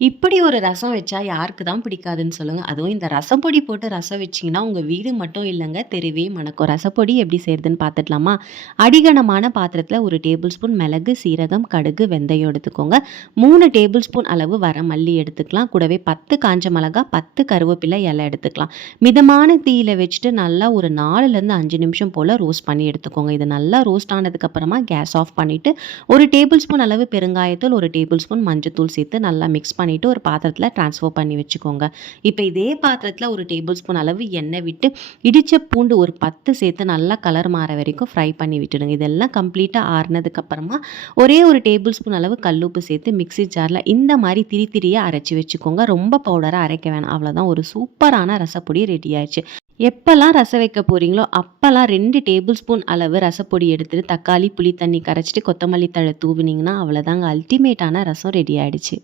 இப்படி ஒரு ரசம் வச்சா யாருக்கு தான் பிடிக்காதுன்னு சொல்லுங்க. அதுவும் இந்த ரசப்பொடி போட்டு ரசம் வச்சீங்கன்னா, உங்க வீடு மட்டும் இல்லங்க, தெருவே மணக்கும். ரசப்பொடி எப்படி செய்றதுன்னு பார்த்துடலாமா? அடிகனமான பாத்திரத்தில 1 டேபிள் ஸ்பூன் மிளகு, சீரகம், கடுகு, வெந்தயம் எடுத்துக்கோங்க. 3 டேபிள் ஸ்பூன் அளவு வர மல்லி எடுத்துக்கலாம். கூடவே 10 காஞ்ச மிளகா, 10 கருவேப்பிலை இலை எடுத்துக்கலாம். மிதமான தீயில வச்சுட்டு நல்லா ஒரு 4லேருந்து 5 நிமிஷம் போல ரோஸ்ட் பண்ணி எடுத்துக்கோங்க. இது நல்லா ரோஸ்ட் ஆனதுக்கு அப்புறமா கேஸ் ஆஃப் பண்ணிட்டு, 1 டேபிள் ஸ்பூன் அளவு பெருங்காயத்தூள், 1 டேபிள் ஸ்பூன் மஞ்சத்தூள் சேர்த்து நல்லா மிக்ஸ் பண்ணிட்டு ஒரு பாத்திரத்தில் ட்ரான்ஸ்ஃபர் பண்ணி வச்சுக்கோங்க. இப்போ இதே பாத்திரத்தில் 1 டேபிள் ஸ்பூன் அளவு எண்ணெய் விட்டு இடிச்ச பூண்டு ஒரு 10 சேர்த்து நல்லா கலர் மாற வரைக்கும் ஃப்ரை பண்ணி விட்டுடுங்க. இதெல்லாம் கம்ப்ளீட்டாக ஆறுனதுக்கு அப்புறமா ஒரே 1 டேபிள் ஸ்பூன் அளவு கல்லுப்பு சேர்த்து மிக்ஸி ஜாரில் இந்த மாதிரி திரியாக அரைச்சி வச்சுக்கோங்க. ரொம்ப பவுடராக அரைக்க வேணாம். அவ்வளோதான், ஒரு சூப்பரான ரசப்பொடி ரெடி ஆயிடுச்சு. எப்போல்லாம் ரசம் வைக்க போறீங்களோ அப்போல்லாம் 2 டேபிள் ஸ்பூன் அளவு ரசப்பொடி எடுத்துட்டு தக்காளி புளி தண்ணி கரைச்சிட்டு கொத்தமல்லி தழை தூவினீங்கன்னா அவ்வளோதாங்க, அல்டிமேட்டான ரசம் ரெடி ஆயிடுச்சு.